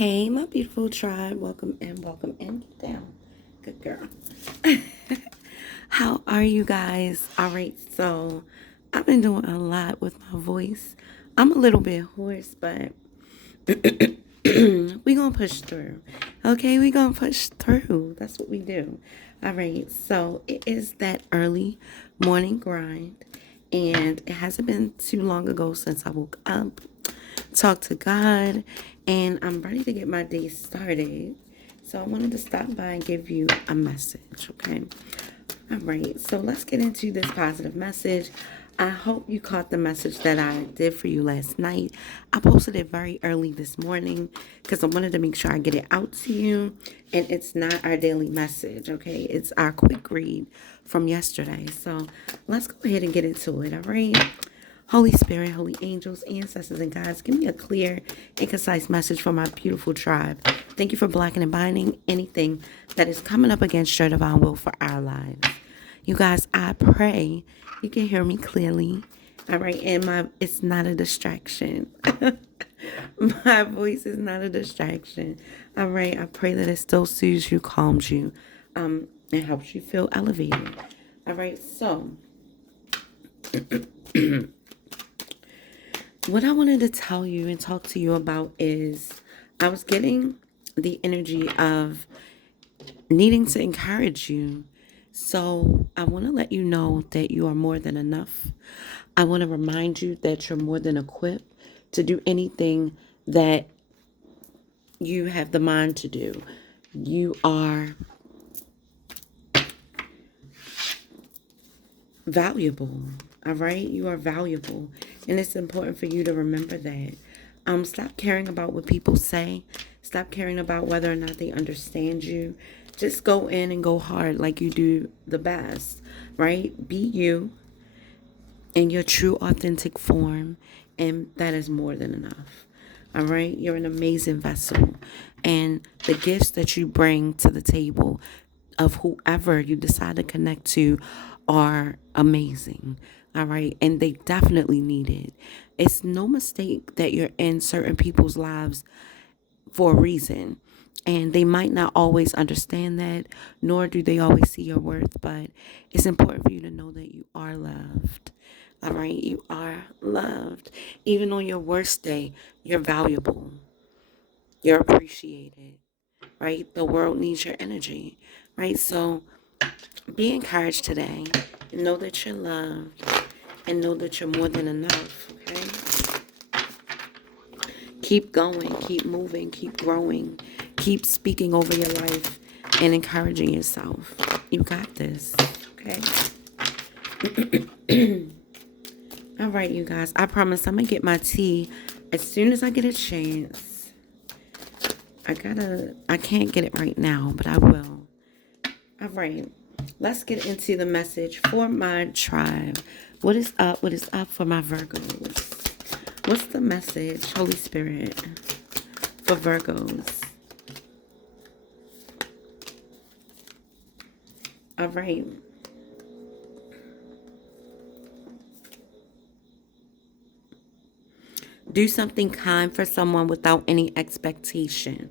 Hey, my beautiful tribe. Welcome in, welcome in. Get down. Good girl. How are you guys? All right, so I've been doing a lot with my voice. I'm a little bit hoarse, but we gonna push through. Okay, we gonna push through. That's what we do. All right, so it is that early morning grind, and it hasn't been too long ago since I woke up, talked to God, and I'm ready to get my day started. So I wanted to stop by and give you a message, okay? All right, so let's get into this positive message. I hope you caught the message that I did for you last night. I posted it very early this morning because I wanted to make sure I get it out to you. And it's not our daily message, okay? It's our quick read from yesterday. So let's go ahead and get into it, all right? Holy Spirit, holy angels, ancestors, and guides, give me a clear and concise message for my beautiful tribe. Thank you for blocking and binding anything that is coming up against your divine will for our lives. You guys, I pray you can hear me clearly. All right, and it's not a distraction. My voice is not a distraction. All right, I pray that it still soothes you, calms you, and helps you feel elevated. All right, so what I wanted to tell you and talk to you about is I was getting the energy of needing to encourage you. So I want to let you know that you are more than enough. I want to remind you that you're more than equipped to do anything that you have the mind to do. You are valuable. All right? You are valuable. And it's important for you to remember that. Stop caring about what people say. Stop caring about whether or not they understand you. Just go in and go hard like you do the best, right? Be you in your true, authentic form, and that is more than enough. All right? You're an amazing vessel. And the gifts that you bring to the table of whoever you decide to connect to are amazing. All right? And they definitely need it. It's no mistake that you're in certain people's lives for a reason. And they might not always understand that, nor do they always see your worth, but it's important for you to know that you are loved. All right? You are loved. Even on your worst day, you're valuable. You're appreciated, right? The world needs your energy, right? So be encouraged today and know that you're loved and know that you're more than enough, okay? Keep going, keep moving, keep growing, keep speaking over your life and encouraging yourself. You got this, okay? All right, you guys. I promise I'm going to get my tea as soon as I get a chance. I can't get it right now, but I will. All right. Let's get into the message for my tribe. What is up? What is up for my Virgos? What's the message, Holy Spirit, for Virgos? All right. Do something kind for someone without any expectation.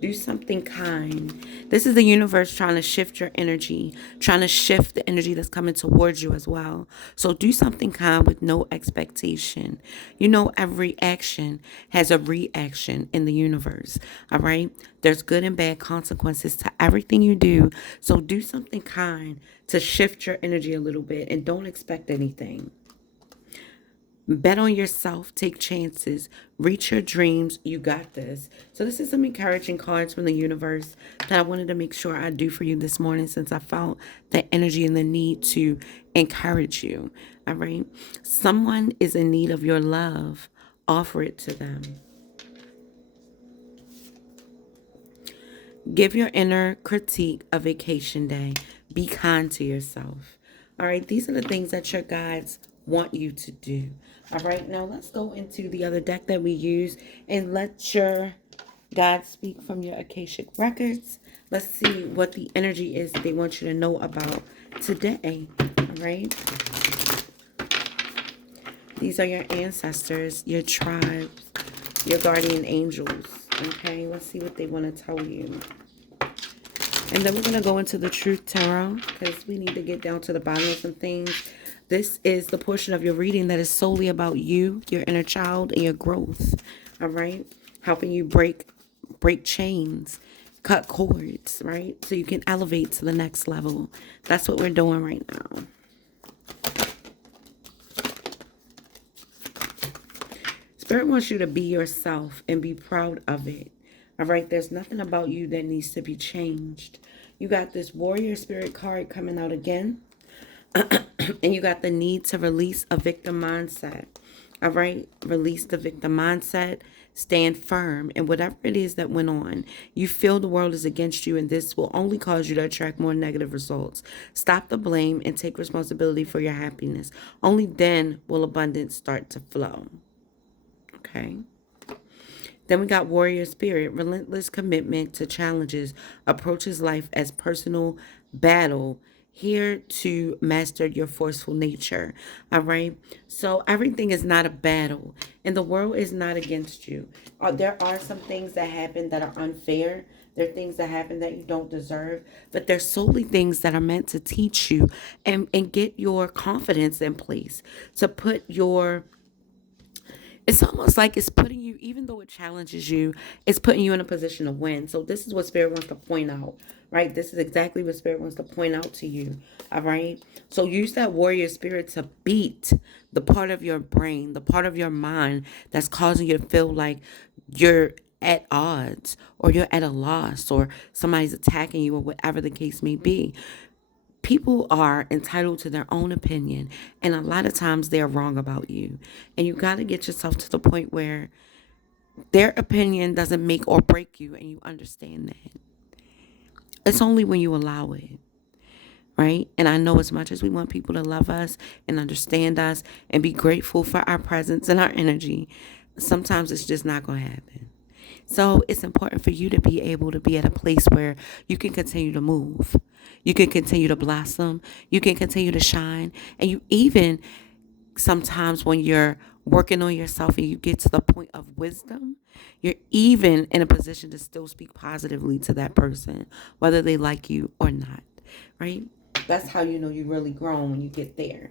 Do something kind. This is the universe trying to shift your energy, trying to shift the energy that's coming towards you as well. So do something kind with no expectation. You know, every action has a reaction in the universe. All right. There's good and bad consequences to everything you do. So do something kind to shift your energy a little bit and don't expect anything. Bet on yourself, take chances, reach your dreams. You got this. So this is some encouraging cards from the universe that I wanted to make sure I do for you this morning since I felt the energy and the need to encourage you. All right. Someone is in need of your love. Offer it to them. Give your inner critique a vacation day. Be kind to yourself. All right. These are the things that your guides want you to do. All right, now let's go into the other deck that we use and let your guides speak from your Akashic records. Let's see what the energy is they want you to know about today. All right. These are your ancestors, your tribes, your guardian angels. Okay, let's see what they want to tell you. And then we're going to go into the Truth Tarot because we need to get down to the bottom of some things. This is the portion of your reading that is solely about you, your inner child, and your growth. All right? Helping you break chains, cut cords, right? So you can elevate to the next level. That's what we're doing right now. Spirit wants you to be yourself and be proud of it. All right? There's nothing about you that needs to be changed. You got this Warrior Spirit card coming out again. And you got the need to release a victim mindset. All right? Release the victim mindset. Stand firm in whatever it is that went on. You feel the world is against you, and this will only cause you to attract more negative results. Stop the blame and take responsibility for your happiness. Only then will abundance start to flow. Okay? Then we got Warrior Spirit, relentless commitment to challenges, approaches life as personal battle, here to master your forceful nature. All right. So everything is not a battle, and the world is not against you. There are some things that happen that are unfair. There are things that happen that you don't deserve, but they're solely things that are meant to teach you and get your confidence in place, to put your, it's almost like it's putting you, even though it challenges you, it's putting you in a position to win. So this is what Spirit wants to point out, right? This is exactly what Spirit wants to point out to you, all right? So use that Warrior Spirit to beat the part of your brain, the part of your mind that's causing you to feel like you're at odds or you're at a loss or somebody's attacking you or whatever the case may be. People are entitled to their own opinion, and a lot of times they're wrong about you. And you got to get yourself to the point where their opinion doesn't make or break you, and you understand that. It's only when you allow it, right? And I know as much as we want people to love us and understand us and be grateful for our presence and our energy, sometimes it's just not going to happen. So it's important for you to be able to be at a place where you can continue to move. You can continue to blossom. You can continue to shine. And you even, sometimes when you're working on yourself and you get to the point of wisdom, you're even in a position to still speak positively to that person, whether they like you or not, right? That's how you know you really grown when you get there.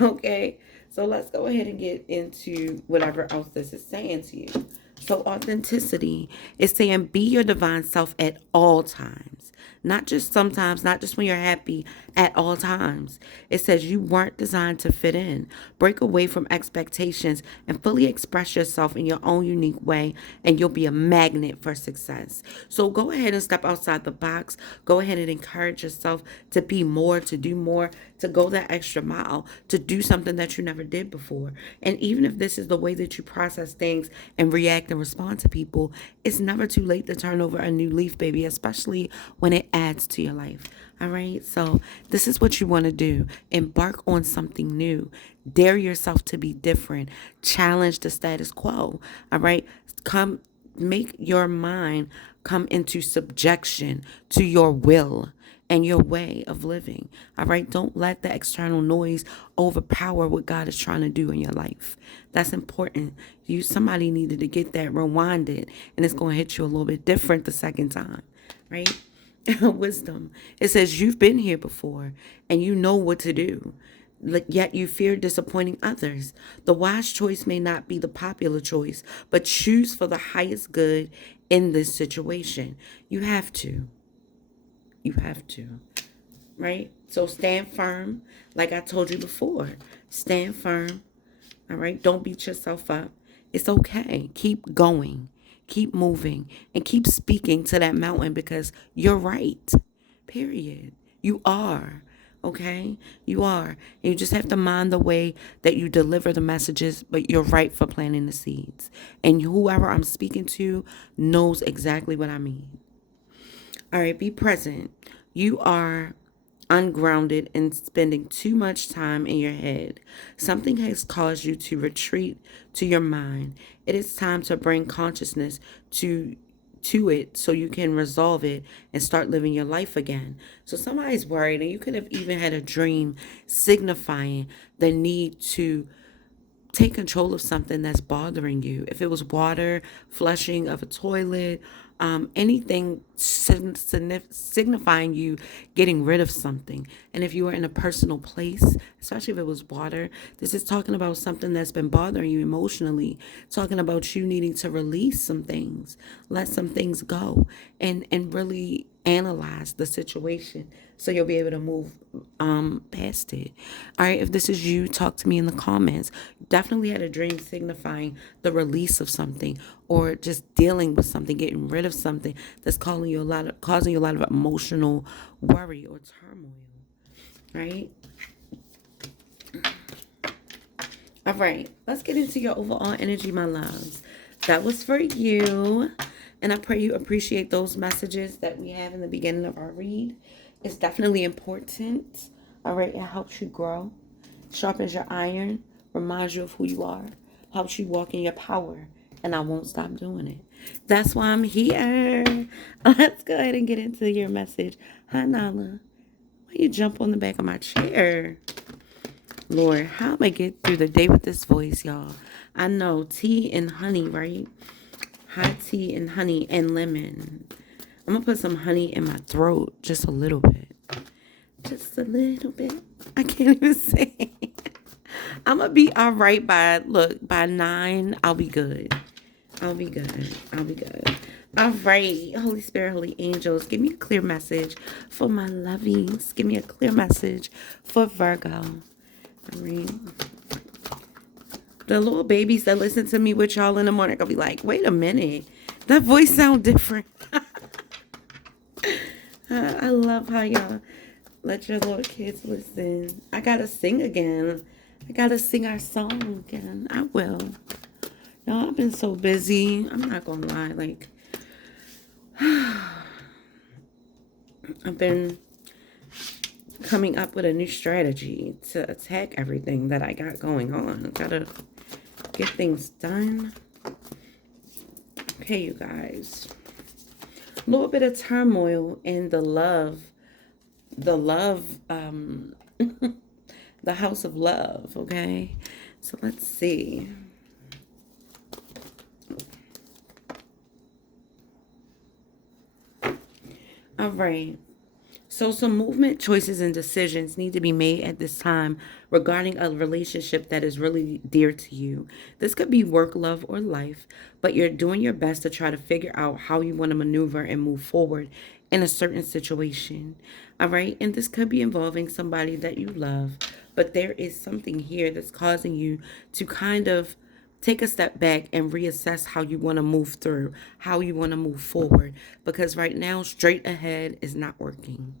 Okay? So let's go ahead and get into whatever else this is saying to you. So authenticity is saying be your divine self at all times. Not just sometimes, not just when you're happy, at all times. It says you weren't designed to fit in. Break away from expectations and fully express yourself in your own unique way, and you'll be a magnet for success. So go ahead and step outside the box. Go ahead and encourage yourself to be more, to do more, to go that extra mile, to do something that you never did before. And even if this is the way that you process things and react and respond to people, it's never too late to turn over a new leaf, baby, especially when it adds to your life. All right. So this is what you want to do. Embark on something new. Dare yourself to be different. Challenge the status quo. All right. Make your mind come into subjection to your will and your way of living. All right. Don't let the external noise overpower what God is trying to do in your life. That's important. Somebody needed to get that rewinded, and it's going to hit you a little bit different the second time. Right. Wisdom. It says you've been here before and you know what to do. Yet you fear disappointing others. The wise choice may not be the popular choice, but choose for the highest good in this situation. You have to. You have to. Right? So stand firm. Like I told you before, stand firm. All right? Don't beat yourself up. It's okay. Keep going. Keep moving and keep speaking to that mountain because you're right. Period. You are. Okay? You are. And you just have to mind the way that you deliver the messages, but you're right for planting the seeds. And whoever I'm speaking to knows exactly what I mean. All right, be present. You are ungrounded and spending too much time in your head. Something has caused you to retreat to your mind. It is time to bring consciousness to it so you can resolve it and start living your life again. So somebody's worried, and you could have even had a dream signifying the need to take control of something that's bothering you. If it was water, flushing of a toilet, anything signifying you getting rid of something. And if you were in a personal place, especially if it was water, this is talking about something that's been bothering you emotionally, talking about you needing to release some things, let some things go, and really analyze the situation so you'll be able to move past it. All right, if this is you, talk to me in the comments. Definitely had a dream signifying the release of something, or just dealing with something, getting rid of something that's causing you a lot of emotional worry or turmoil. Right? All right, let's get into your overall energy, my loves. That was for you. And I pray you appreciate those messages that we have in the beginning of our read. It's definitely important. All right, it helps you grow, sharpens your iron, reminds you of who you are, helps you walk in your power. And I won't stop doing it. That's why I'm here. Let's go ahead and get into your message. Hi, Nala. Why you jump on the back of my chair? Lord, how am I get through the day with this voice, y'all? I know tea and honey, right? Hot tea and honey and lemon. I'm going to put some honey in my throat just a little bit. Just a little bit. I can't even say. I'm going to be all right by 9, I'll be good. I'll be good. All right. Holy Spirit, Holy Angels, give me a clear message for my lovies. Give me a clear message for Virgo. All right. The little babies that listen to me with y'all in the morning, I'll be like, wait a minute. That voice sound different. I love how y'all let your little kids listen. I got to sing again. I got to sing our song again. I will. Y'all, I've been so busy. I'm not going to lie. Like, I've been coming up with a new strategy to attack everything that I got going on. Gotta get things done. Okay, you guys. A little bit of turmoil in the the house of love, okay? So let's see. All right. So some movement, choices, and decisions need to be made at this time regarding a relationship that is really dear to you. This could be work, love, or life, but you're doing your best to try to figure out how you want to maneuver and move forward in a certain situation. All right. And this could be involving somebody that you love, but there is something here that's causing you to kind of take a step back and reassess how you want to move through, how you want to move forward. Because right now, straight ahead is not working.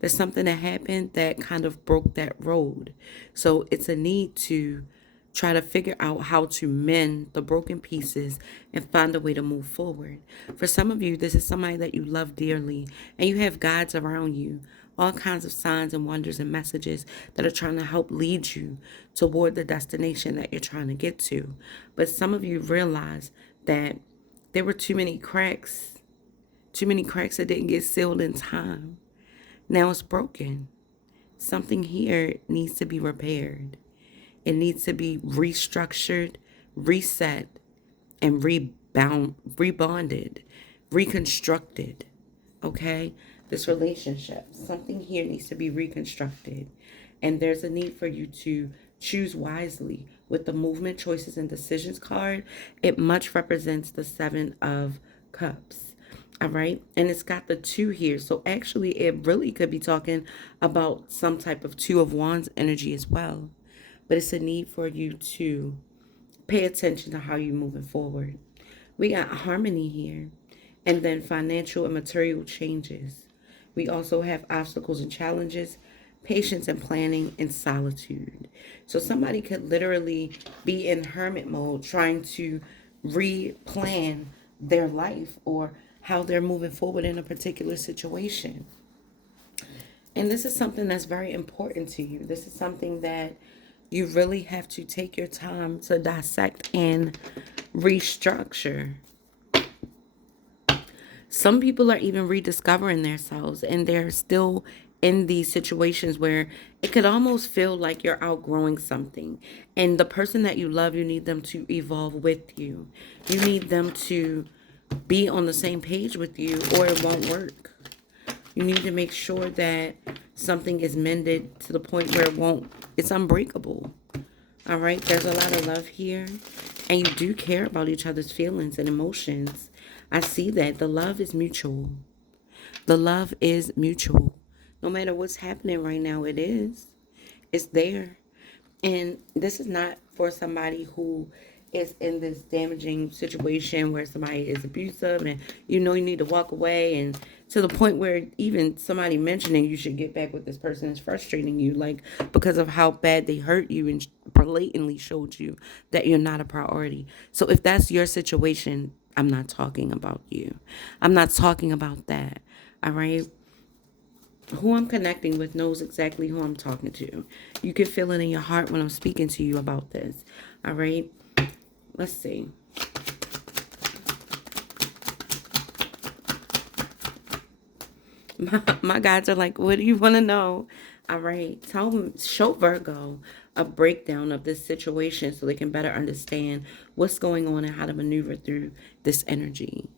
There's something that happened that kind of broke that road. So it's a need to try to figure out how to mend the broken pieces and find a way to move forward. For some of you, this is somebody that you love dearly, and you have guides around you, all kinds of signs and wonders and messages that are trying to help lead you toward the destination that you're trying to get to. But some of you realize that there were too many cracks that didn't get sealed in time. Now it's broken. Something here needs to be repaired. It needs to be restructured, reset, and rebonded, reconstructed. Okay? This relationship, something here needs to be reconstructed. And there's a need for you to choose wisely. With the movement, choices, and decisions card, it much represents the 7 of Cups. All right. And it's got the 2 here. So actually, it really could be talking about some type of 2 of Wands energy as well. But it's a need for you to pay attention to how you're moving forward. We got harmony here. And then financial and material changes. We also have obstacles and challenges, patience and planning, and solitude. So somebody could literally be in hermit mode trying to replan their life or how they're moving forward in a particular situation. And this is something that's very important to you. This is something that you really have to take your time to dissect and restructure. Some people are even rediscovering themselves, and they're still in these situations where it could almost feel like you're outgrowing something. And the person that you love, you need them to evolve with you. You need them to be on the same page with you, or it won't work. You need to make sure that something is mended to the point where it's unbreakable. All right, there's a lot of love here, and you do care about each other's feelings and emotions. I see that the love is mutual. The love is mutual. No matter what's happening right now, it is. It's there. And this is not for somebody who is in this damaging situation where somebody is abusive and you know you need to walk away, and to the point where even somebody mentioning you should get back with this person is frustrating you, like because of how bad they hurt you and blatantly showed you that you're not a priority. So if that's your situation, I'm not talking about you. I'm not talking about that. All right. Who I'm connecting with knows exactly who I'm talking to. You can feel it in your heart when I'm speaking to you about this. All right. Let's see. My guys are like, what do you want to know? All right. Show Virgo a breakdown of this situation so they can better understand what's going on and how to maneuver through this energy.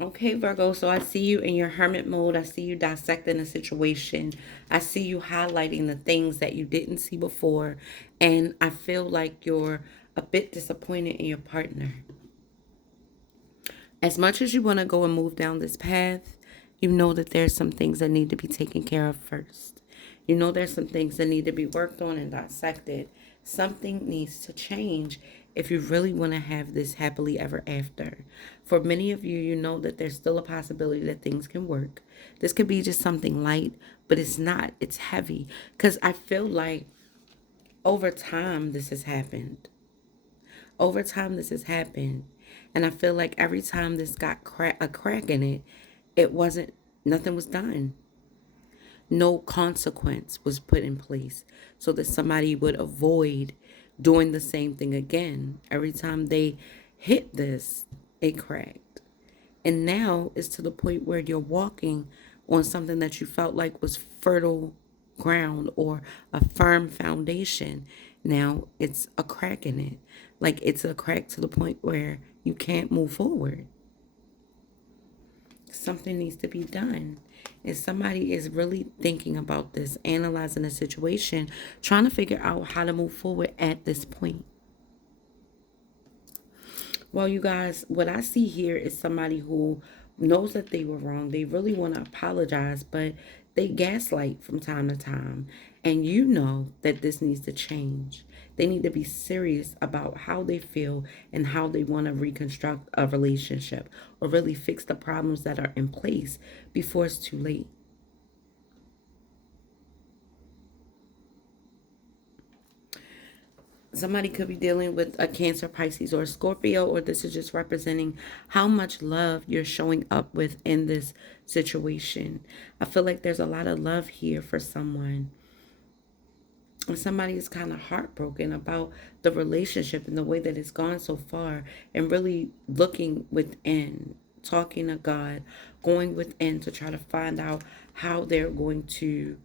Okay, Virgo, so I see you in your hermit mode. I see you dissecting a situation. I see you highlighting the things that you didn't see before. And I feel like you're a bit disappointed in your partner. As much as you want to go and move down this path, you know that there's some things that need to be taken care of first. You know there's some things that need to be worked on and dissected. Something needs to change if you really want to have this happily ever after. For many of you, you know that there's still a possibility that things can work. This could be just something light, but it's not. It's heavy. Because I feel like over time this has happened. Over time this has happened. And I feel like every time this got a crack in it, it wasn't, nothing was done. No consequence was put in place so that somebody would avoid doing the same thing again. Every time they hit this, it cracked. And now it's to the point where you're walking on something that you felt like was fertile ground or a firm foundation. Now it's a crack in it. Like it's a crack to the point where you can't move forward. Something needs to be done. And somebody is really thinking about this, analyzing the situation, trying to figure out how to move forward at this point. Well, you guys, what I see here is somebody who knows that they were wrong. They really want to apologize, but they gaslight from time to time. And you know that this needs to change. They need to be serious about how they feel and how they want to reconstruct a relationship or really fix the problems that are in place before it's too late. Somebody could be dealing with a Cancer, Pisces, or a Scorpio, or this is just representing how much love you're showing up with in this situation. I feel like there's a lot of love here for someone. And somebody is kind of heartbroken about the relationship and the way that it's gone so far, and really looking within, talking to God, going within to try to find out how they're going to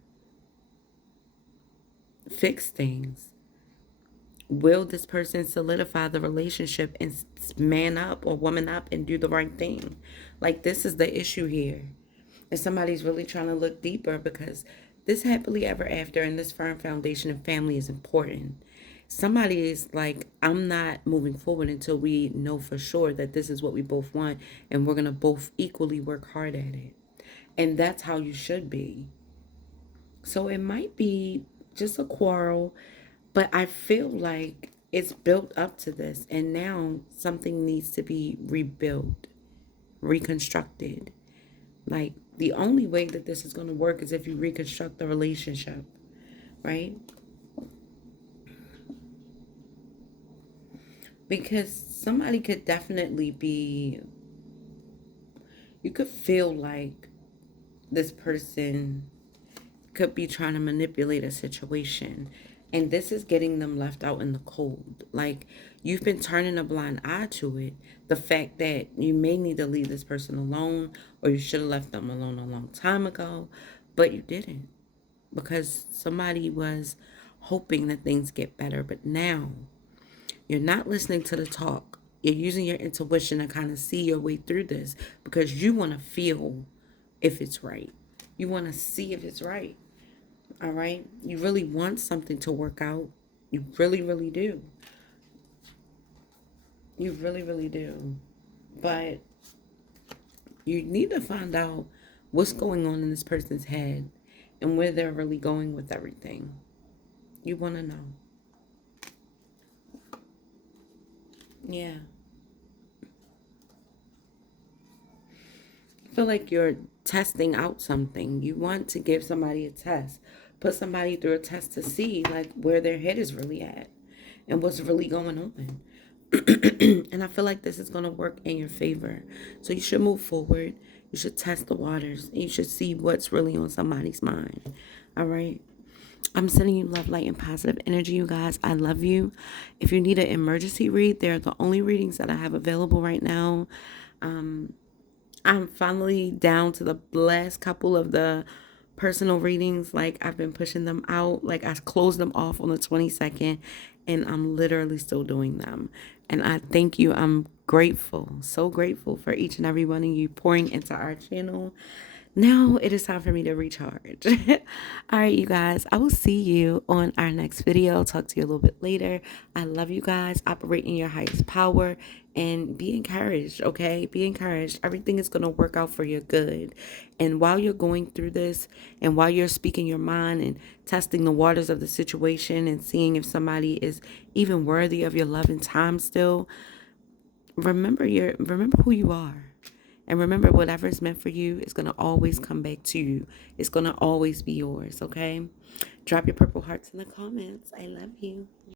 fix things. Will this person solidify the relationship and man up or woman up and do the right thing? Like, this is the issue here. And somebody's really trying to look deeper, because this happily ever after and this firm foundation of family is important. Somebody is like, I'm not moving forward until we know for sure that this is what we both want and we're going to both equally work hard at it. And that's how you should be. So it might be just a quarrel, but I feel like it's built up to this, and now something needs to be rebuilt, reconstructed. Like, the only way that this is going to work is if you reconstruct the relationship. right? Because somebody could definitely be, you could feel like this person could be trying to manipulate a situation. And this is getting them left out in the cold. Like, you've been turning a blind eye to it. The fact that you may need to leave this person alone, or you should have left them alone a long time ago, but you didn't. Because somebody was hoping that things get better. But now, you're not listening to the talk. You're using your intuition to kind of see your way through this because you want to feel if it's right. You want to see if it's right. All right? You really want something to work out. You really, really do. You really, really do. But you need to find out what's going on in this person's head and where they're really going with everything. You want to know. Yeah. I feel like you're testing out something. You want to give somebody a test, put somebody through a test to see like where their head is really at and what's really going on. And I feel like this is going to work in your favor. So you should move forward. You should test the waters. And you should see what's really on somebody's mind. All right. I'm sending you love, light, and positive energy, you guys. I love you. If you need an emergency read, they're the only readings that I have available right now. I'm finally down to the last couple of the personal readings. Like, I've been pushing them out. Like, I closed them off on the 22nd, and I'm literally still doing them. And I thank you. I'm grateful, so grateful for each and every one of you pouring into our channel. Now it is time for me to recharge. All right, you guys, I will see you on our next video. I'll talk to you a little bit later. I love you guys. Operate in your highest power and be encouraged, okay? Be encouraged. Everything is going to work out for your good. And while you're going through this and while you're speaking your mind and testing the waters of the situation and seeing if somebody is even worthy of your love and time still, remember who you are. And remember, whatever is meant for you is going to always come back to you. It's going to always be yours, okay? Drop your purple hearts in the comments. I love you.